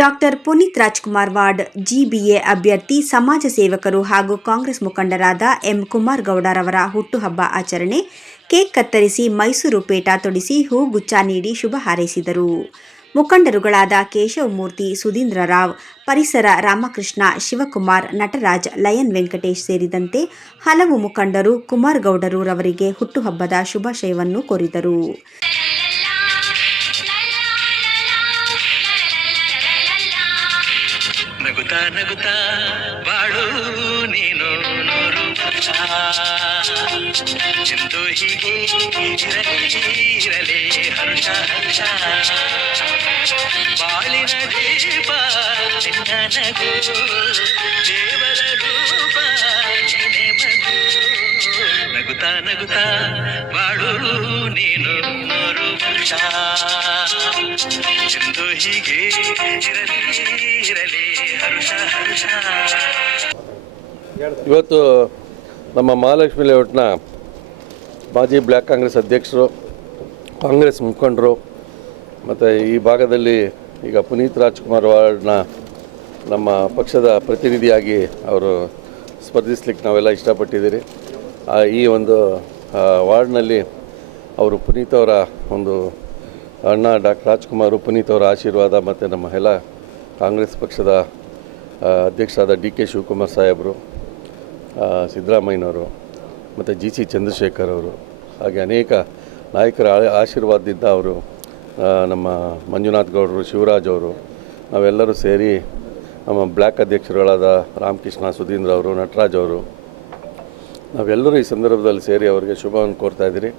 Doctor Puneeth Rajkumar ward GBA ಅಭ್ಯರ್ಥಿ, ಸಮಾಜ ಸೇವಕರು ಹಾಗೂ ಕಾಂಗ್ರೆಸ್ ಮುಖಂಡರಾದ ಎಂ. ಕುಮಾರ್ ಗೌಡರವರ ಹುಟ್ಟುಹಬ್ಬ ಆಚರಣೆ. ಕೇಕ್ ಕತ್ತರಿಸಿ, ಮೈಸೂರು ಪೇಟ ತೊಡಿಸಿ, ಹೂಗುಚ್ಛ ನೀಡಿ ಶುಭ ಹಾರೈಸಿದರು. ಮುಖಂಡರುಗಳಾದ ಕೇಶವಮೂರ್ತಿ, ಸುಧೀಂದ್ರ ರಾವ್, ಪರಿಸರ ರಾಮಕೃಷ್ಣ, ಶಿವಕುಮಾರ್, ನಟರಾಜ್, ಲಯನ್ ವೆಂಕಟೇಶ್ ಸೇರಿದಂತೆ ಹಲವು ಮುಖಂಡರು ಕುಮಾರ್ ಗೌಡರು ರವರಿಗೆ ಹುಟ್ಟುಹಬ್ಬದ ಶುಭಾಶಯವನ್ನು ಕೋರಿದರು. ನಗುತ್ತಾ ಬಾಳು ನೀನು ನೂರು ವರ್ಷ ಎಂದು ಹೀಗೆ ಇರಲಿ ಹರ್ಷ ಬಾಳಿನ ದೀಪ ನಿನ್ನ ನಗು ದೇವರ ರೂಪ ನೀನೆ ಮಗು. ನಗುತ್ತಾ ಬಾಳು ನೀನು ನೂರು ವರ್ಷ ಎಂದು ಹೀಗೆ ಇರಲಿ ಹರ್ಷ. ಇವತ್ತು ನಮ್ಮ ಮಹಾಲಕ್ಷ್ಮಿ ಲೇಔಟ್ನ ಮಾಜಿ ಬ್ಲ್ಯಾಕ್ ಕಾಂಗ್ರೆಸ್ ಅಧ್ಯಕ್ಷರು, ಕಾಂಗ್ರೆಸ್ ಮುಖಂಡರು ಮತ್ತು ಈ ಭಾಗದಲ್ಲಿ ಈಗ ಪುನೀತ್ ರಾಜ್ಕುಮಾರ್ ವಾರ್ಡ್ನ ನಮ್ಮ ಪಕ್ಷದ ಪ್ರತಿನಿಧಿಯಾಗಿ ಅವರು ಸ್ಪರ್ಧಿಸ್ಲಿಕ್ಕೆ ನಾವೆಲ್ಲ ಇಷ್ಟಪಟ್ಟಿದ್ದೀರಿ. ಈ ಒಂದು ವಾರ್ಡ್ನಲ್ಲಿ ಅವರು ಪುನೀತ್ ಅವರ ಒಂದು ಅಣ್ಣ ಡಾಕ್ಟರ್ ರಾಜ್ಕುಮಾರ್, ಪುನೀತ್ ಅವರ ಆಶೀರ್ವಾದ ಮತ್ತು ನಮ್ಮ ಎಲ್ಲ ಕಾಂಗ್ರೆಸ್ ಪಕ್ಷದ ಅಧ್ಯಕ್ಷರಾದ ಡಿ ಕೆ ಶಿವಕುಮಾರ್ ಸಾಹೇಬರು, ಸಿದ್ದರಾಮಯ್ಯನವರು ಮತ್ತು ಜಿ ಸಿ ಚಂದ್ರಶೇಖರ್ ಅವರು, ಹಾಗೆ ಅನೇಕ ನಾಯಕರ ಆಶೀರ್ವಾದದಿಂದ ಅವರು, ನಮ್ಮ ಮಂಜುನಾಥ್ ಗೌಡರು, ಶಿವರಾಜ್ ಅವರು, ನಾವೆಲ್ಲರೂ ಸೇರಿ ನಮ್ಮ ಬ್ಲ್ಯಾಕ್ ಅಧ್ಯಕ್ಷರುಗಳಾದ ರಾಮಕೃಷ್ಣ, ಸುಧೀಂದ್ರ ಅವರು, ನಟರಾಜ್ ಅವರು, ನಾವೆಲ್ಲರೂ ಈ ಸಂದರ್ಭದಲ್ಲಿ ಸೇರಿ ಅವರಿಗೆ ಶುಭವನ್ನು ಕೋರ್ತಾಯಿದ್ದೀರಿ.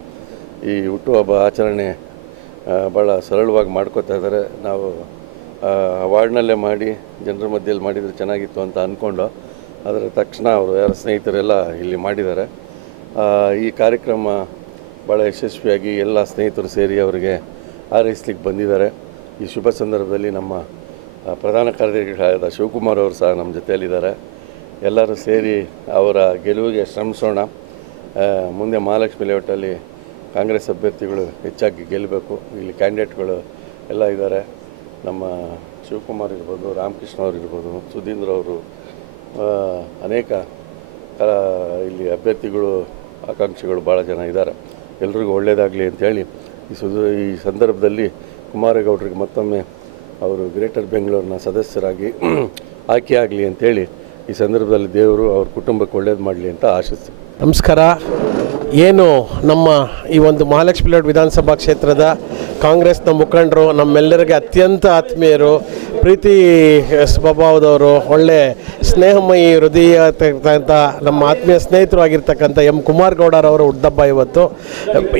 ಈ ಹುಟ್ಟುಹಬ್ಬ ಆಚರಣೆ ಭಾಳ ಸರಳವಾಗಿ ಮಾಡ್ಕೋತಾ ಇದ್ದಾರೆ. ನಾವು ವಾರ್ಡ್ನಲ್ಲೇ ಮಾಡಿ ಜನರ ಮಧ್ಯೆಯಲ್ಲಿ ಮಾಡಿದರೆ ಚೆನ್ನಾಗಿತ್ತು ಅಂತ ಅಂದ್ಕೊಂಡು ಅದರ ತಕ್ಷಣ ಅವರು ಯಾರ ಸ್ನೇಹಿತರೆಲ್ಲ ಇಲ್ಲಿ ಮಾಡಿದ್ದಾರೆ. ಈ ಕಾರ್ಯಕ್ರಮ ಭಾಳ ಯಶಸ್ವಿಯಾಗಿ ಎಲ್ಲ ಸ್ನೇಹಿತರು ಸೇರಿ ಅವರಿಗೆ ಹಾರೈಸ್ಲಿಕ್ಕೆ ಬಂದಿದ್ದಾರೆ. ಈ ಶುಭ ಸಂದರ್ಭದಲ್ಲಿ ನಮ್ಮ ಪ್ರಧಾನ ಕಾರ್ಯದರ್ಶಿಗಳಾದ ಶಿವಕುಮಾರ್ ಅವರು ಸಹ ನಮ್ಮ ಜೊತೆಯಲ್ಲಿದ್ದಾರೆ. ಎಲ್ಲರೂ ಸೇರಿ ಅವರ ಗೆಲುವಿಗೆ ಶ್ರಮಿಸೋಣ. ಮುಂದೆ ಮಹಾಲಕ್ಷ್ಮಿ ಲೇಔಟಲ್ಲಿ ಕಾಂಗ್ರೆಸ್ ಅಭ್ಯರ್ಥಿಗಳು ಹೆಚ್ಚಾಗಿ ಗೆಲ್ಲಬೇಕು. ಇಲ್ಲಿ ಕ್ಯಾಂಡಿಡೇಟ್ಗಳು ಎಲ್ಲ ಇದ್ದಾರೆ. ನಮ್ಮ ಶಿವಕುಮಾರ್ ಇರ್ಬೋದು, ರಾಮಕೃಷ್ಣ ಅವರು ಇರ್ಬೋದು, ಸುಧೀಂದ್ರ ಅವರು, ಅನೇಕ ಇಲ್ಲಿ ಅಭ್ಯರ್ಥಿಗಳು, ಆಕಾಂಕ್ಷಿಗಳು ಭಾಳ ಜನ ಇದ್ದಾರೆ. ಎಲ್ರಿಗೂ ಒಳ್ಳೆಯದಾಗಲಿ ಅಂಥೇಳಿ ಈ ಸಂದರ್ಭದಲ್ಲಿ ಕುಮಾರೇಗೌಡರಿಗೆ ಮತ್ತೊಮ್ಮೆ ಅವರು ಗ್ರೇಟರ್ ಬೆಂಗಳೂರಿನ ಸದಸ್ಯರಾಗಿ ಆಯ್ಕೆ ಆಗಲಿ ಅಂಥೇಳಿ ಈ ಸಂದರ್ಭದಲ್ಲಿ ದೇವರು ಅವ್ರ ಕುಟುಂಬಕ್ಕೆ ಒಳ್ಳೇದು ಮಾಡಲಿ ಅಂತ ಆಶಿಸ್ತೀನಿ. ನಮಸ್ಕಾರ. ಏನು ನಮ್ಮ ಈ ಒಂದು ಮಹಾಲಕ್ಷ್ಮಿ ಲೇಔಟ್ ವಿಧಾನಸಭಾ ಕ್ಷೇತ್ರದ ಕಾಂಗ್ರೆಸ್ನ ಮುಖಂಡರು, ನಮ್ಮೆಲ್ಲರಿಗೆ ಅತ್ಯಂತ ಆತ್ಮೀಯರು, ಪ್ರೀತಿ ಸ್ವಭಾವದವರು, ಒಳ್ಳೆ ಸ್ನೇಹಮಯಿ ಹೃದಯ ನಮ್ಮ ಆತ್ಮೀಯ ಸ್ನೇಹಿತರು ಆಗಿರ್ತಕ್ಕಂಥ ಎಂ. ಕುಮಾರ್ ಗೌಡರವರ ಹುಟ್ಟುಹಬ್ಬ ಇವತ್ತು.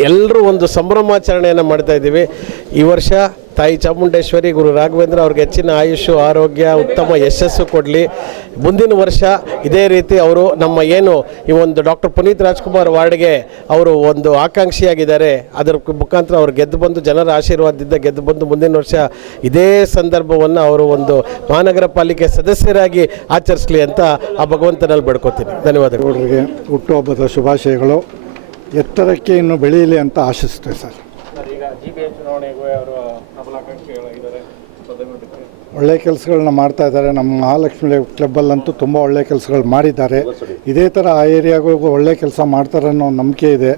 ಎಲ್ಲರೂ ಒಂದು ಸಂಭ್ರಮಾಚರಣೆಯನ್ನು ಮಾಡ್ತಾಯಿದ್ದೀವಿ. ಈ ವರ್ಷ ತಾಯಿ ಚಾಮುಂಡೇಶ್ವರಿ, ಗುರು ರಾಘವೇಂದ್ರ ಅವ್ರಿಗೆ ಹೆಚ್ಚಿನ ಆಯುಷ್ಯ, ಆರೋಗ್ಯ, ಉತ್ತಮ ಯಶಸ್ಸು ಕೊಡಲಿ. ಮುಂದಿನ ವರ್ಷ ಇದೇ ರೀತಿ ಅವರು ನಮ್ಮ ಏನು ಈ ಒಂದು ಡಾಕ್ಟರ್ ಪುನೀತ್ ರಾಜ್ಕುಮಾರ್ ವಾರ್ಡ್ಗೆ ಅವರು ಒಂದು ಆಕಾಂಕ್ಷಿಯಾಗಿದ್ದಾರೆ, ಅದರ ಮುಖಾಂತರ ಅವರು ಗೆದ್ದು ಬಂದು, ಜನರ ಆಶೀರ್ವಾದದಿಂದ ಗೆದ್ದು ಬಂದು ಮುಂದಿನ ವರ್ಷ ಇದೇ ಸಂದರ್ಭವನ್ನು ಅವರು ಒಂದು ಮಹಾನಗರ ಪಾಲಿಕೆ ಸದಸ್ಯರಾಗಿ ಆಚರಿಸಲಿ ಅಂತ ಆ ಭಗವಂತನಲ್ಲಿ ಬೇಡ್ಕೋತೀನಿ. ಧನ್ಯವಾದಗಳು. ಅವರಿಗೆ ಹುಟ್ಟುಹಬ್ಬದ ಶುಭಾಶಯಗಳು. ಎತ್ತರಕ್ಕೆ ಇನ್ನು ಬೆಳೆಯಲಿ ಅಂತ ಆಶಿಸ್ತೇವೆ ಸರ್. ಒಳ್ಳೆಯ ಕೆಲಸಗಳನ್ನ ಮಾಡ್ತಾ ಇದ್ದಾರೆ. ನಮ್ಮ ಮಹಾಲಕ್ಷ್ಮಿ ಕ್ಲಬ್ಬಲ್ಲಂತೂ ತುಂಬ ಒಳ್ಳೆಯ ಕೆಲಸಗಳು ಮಾಡಿದ್ದಾರೆ. ಇದೇ ಥರ ಆ ಏರಿಯಾಗಳಿಗೂ ಒಳ್ಳೆಯ ಕೆಲಸ ಮಾಡ್ತಾರೆ ಅನ್ನೋ ನಂಬಿಕೆ ಇದೆ.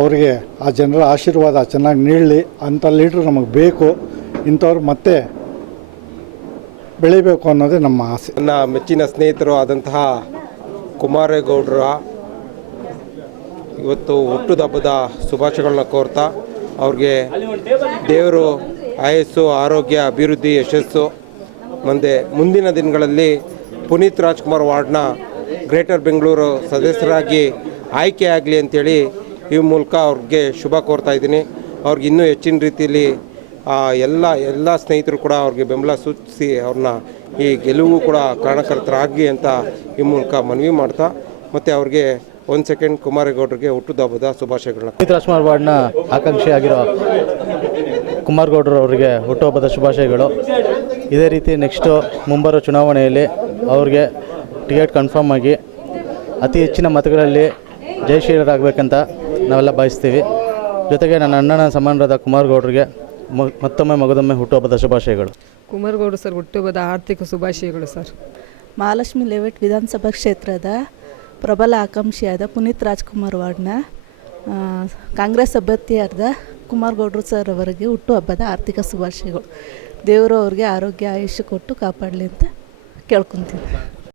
ಅವರಿಗೆ ಆ ಜನರ ಆಶೀರ್ವಾದ ಚೆನ್ನಾಗಿ ನೀಡಲಿ. ಅಂಥ ಲೀಡ್ರು ನಮಗೆ ಬೇಕು. ಇಂಥವ್ರು ಮತ್ತೆ ಬೆಳಿಬೇಕು ಅನ್ನೋದೇ ನಮ್ಮ ಆಸೆ. ನನ್ನ ಮೆಚ್ಚಿನ ಸ್ನೇಹಿತರು ಆದಂತಹ ಕುಮಾರೇಗೌಡರ ಇವತ್ತು ಹುಟ್ಟುಹಬ್ಬದ ಶುಭಾಶಯಗಳನ್ನ ಕೋರ್ತಾ ಅವ್ರಿಗೆ ದೇವರು ಆಯಸ್ಸು, ಆರೋಗ್ಯ, ಅಭಿವೃದ್ಧಿ, ಯಶಸ್ಸು ಮುಂದಿನ ದಿನಗಳಲ್ಲಿ ಪುನೀತ್ ರಾಜ್ಕುಮಾರ್ ವಾರ್ಡ್ನ ಗ್ರೇಟರ್ ಬೆಂಗಳೂರು ಸದಸ್ಯರಾಗಿ ಆಯ್ಕೆ ಆಗಲಿ ಅಂಥೇಳಿ ಈ ಮೂಲಕ ಅವ್ರಿಗೆ ಶುಭ ಕೋರ್ತಾ ಇದ್ದೀನಿ. ಅವ್ರಿಗೆ ಇನ್ನೂ ಹೆಚ್ಚಿನ ರೀತಿಯಲ್ಲಿ ಎಲ್ಲ ಸ್ನೇಹಿತರು ಕೂಡ ಅವ್ರಿಗೆ ಬೆಂಬಲ ಸೂಚಿಸಿ ಅವ್ರನ್ನ ಈ ಗೆಲುವು ಕೂಡ ಕಾರಣಕರ್ತರಾಗಲಿ ಅಂತ ಈ ಮೂಲಕ ಮನವಿ ಮಾಡ್ತಾ, ಮತ್ತು ಅವ್ರಿಗೆ ಒಂದು ಸೆಕೆಂಡ್ ಕುಮಾರೇಗೌಡರಿಗೆ ಹುಟ್ಟುಹಬ್ಬದ ಶುಭಾಶಯಗಳನ್ನ. ಪುನೀತ್ ರಾಜ್ಕುಮಾರ್ ವಾರ್ಡ್ನ ಆಕಾಂಕ್ಷಿ ಆಗಿರೋ ಕುಮಾರ್ ಗೌಡರು ಅವರಿಗೆ ಹುಟ್ಟುಹಬ್ಬದ ಶುಭಾಶಯಗಳು. ಇದೇ ರೀತಿ ನೆಕ್ಸ್ಟು ಮುಂಬರೋ ಚುನಾವಣೆಯಲ್ಲಿ ಅವ್ರಿಗೆ ಟಿಕೆಟ್ ಕನ್ಫರ್ಮ್ ಆಗಿ ಅತಿ ಹೆಚ್ಚಿನ ಮತಗಳಲ್ಲಿ ಜಯಶೀಲರಾಗಬೇಕಂತ ನಾವೆಲ್ಲ ಬಯಸ್ತೀವಿ. ಜೊತೆಗೆ ನನ್ನ ಅಣ್ಣನ ಸಮಾನರಾದ ಕುಮಾರ್ ಗೌಡರಿಗೆ ಮತ್ತೊಮ್ಮೆ ಮಗದೊಮ್ಮೆ ಹುಟ್ಟುಹಬ್ಬದ ಶುಭಾಶಯಗಳು. ಕುಮಾರಗೌಡರು ಸರ್ ಹುಟ್ಟುಹಬ್ಬದ ಆರ್ಥಿಕ ಶುಭಾಶಯಗಳು ಸರ್. ಮಹಾಲಕ್ಷ್ಮಿ ಲೇಔಟ್ ವಿಧಾನಸಭಾ ಕ್ಷೇತ್ರದ ಪ್ರಬಲ ಆಕಾಂಕ್ಷಿಯಾದ ಪುನೀತ್ ರಾಜ್ಕುಮಾರ್ ವಾರ್ಡ್ನ ಕಾಂಗ್ರೆಸ್ ಅಭ್ಯರ್ಥಿಯಾದ ಕುಮಾರಗೌಡರು ಸರ್ ಅವರಿಗೆ ಹುಟ್ಟುಹಬ್ಬದ ಆರ್ಥಿಕ ಶುಭಾಶಯಗಳು. ದೇವರು ಅವ್ರಿಗೆ ಆರೋಗ್ಯ ಆಯುಷ್ಯ ಕೊಟ್ಟು ಕಾಪಾಡಲಿ ಅಂತ ಕೇಳ್ಕೊತೀನಿ.